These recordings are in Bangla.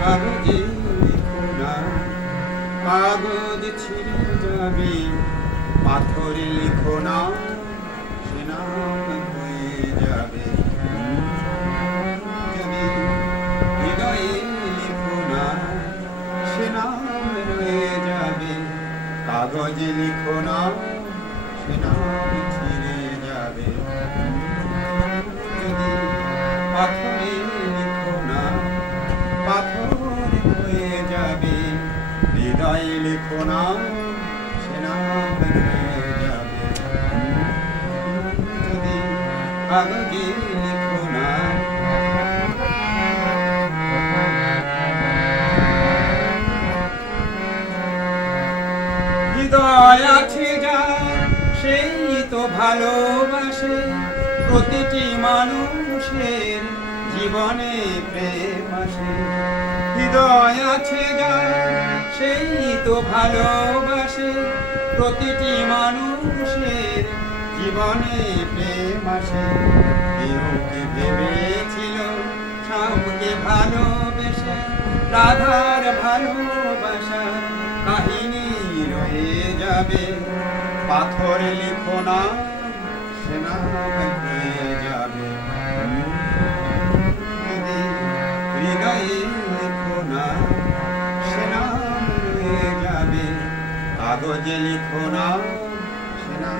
কাগজে না কাগজ ছিঁড়ে যাবে, পাথরে লিখো না, সে যাবে। যদি হৃদয়ে লিখো না, সে নাম কাগজে লিখো না, সে নাম ছিঁড়ে যাবে। যদি পাথরে হৃদয়ে লিখো না, সে নাম যাবে। যদি সেই তো ভালোবাসে প্রতিটি মানুষের জীবনে প্রেম আসে। হৃদয় আছে তো ভালোবাসে প্রতিটি মানুষের জীবনে প্রেম আসে। কেউকে ভেবেছিল শ্যামকে ভালোবেসে? রাধার ভালোবাসা কাহিনী রয়ে যাবে। পাথর লিখো না সে কাগজে লিখো না না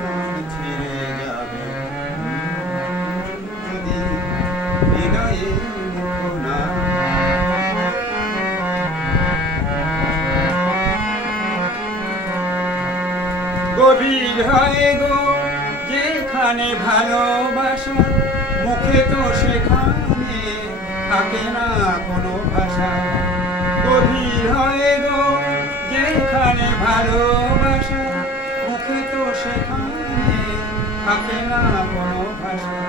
যেখানে ভালোবাসা মুখে তো সেখানে থাকে না কোনো ভাষা। ভালোবাসা, মুখে তো সেখানে থাকে না কোনো ভাষা।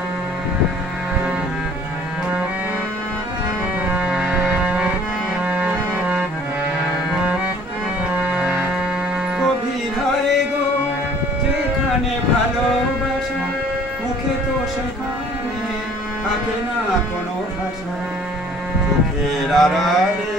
যেখানে ভালোবাসা, মুখে তো কোনো ভাষা। চোখের আড়ালে